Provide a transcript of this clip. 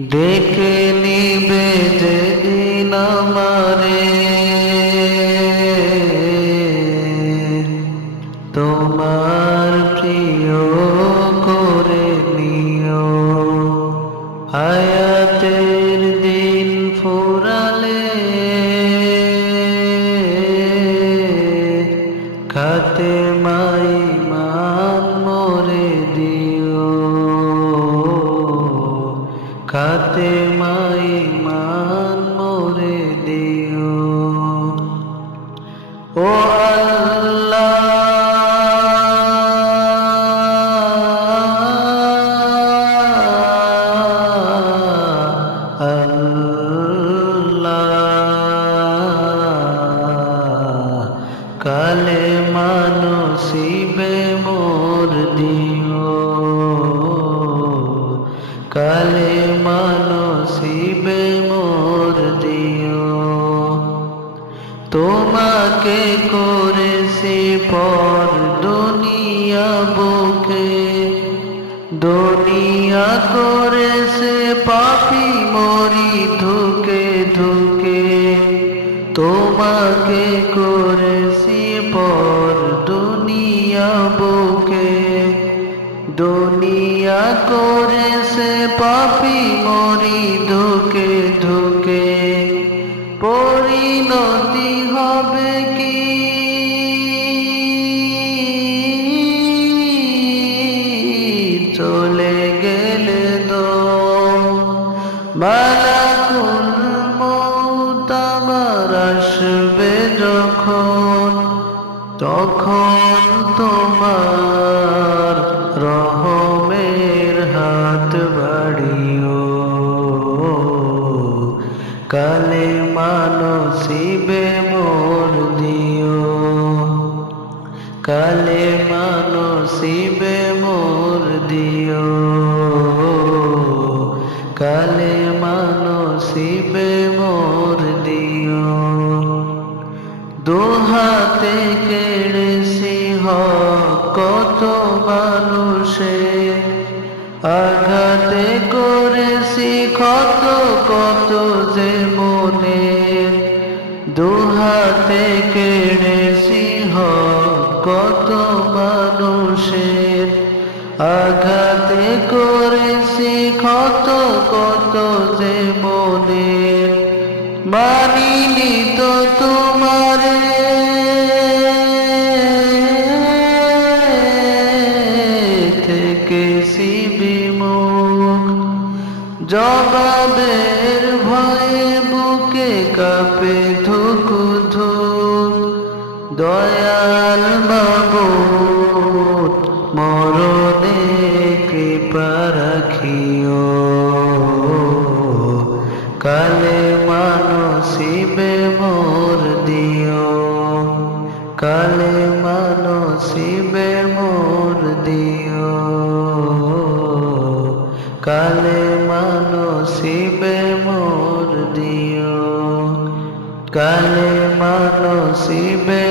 ডেকে নিবে যেদিন আমারে তোমার প্রিয় করে নিও। হায়াতের দিন ফুরালে খাতে মাই মান মোরে দিও। খাতে মাই মান মোরে দিও। ও আল্লাহ কালে মানসিবে মোর দিও। কালে মানসিবে মোর দিও। তোমাকে করেছি পর দুনিয়া বুকে, দুনিয়া করেছে পাপী মরি ধুকে ধুকে। তোমাকে করেছি পর দুনিয়া বুকে, দুনিয়া করেছে পাপী মরি ধুকে ধুকে। পরিণতি হবে কি চলে গেলে দম, মালাকুল মউত আমার আসবে যখন, তখন তোমার রহমের হাত বাড়িও। কালে মানসিবে মোর দিও। কালে মানসিবে মোর দিও। কালে মানসিবে মোর দিও। দুহাতে কেড়েছি হক কত মানুষের, আঘাতে করেছি কত কত যে মনের। দুহাতে কেড়েছি হক কত মানুষের, আঘাতে করেছি কত কত যে মনের। মানিনি তো তোমারে থেকেছি বিমুখ, জবাবের ভয়ে বুকে কাঁপে ধুক ধুক। দয়াল মাবুদ মরণে কৃপা রাখিও। কালে মানসিবে মোর দিও। কালে মানসিবে মোর দিও। কালে মানসিবে মোর দিও। কালে মানসিবে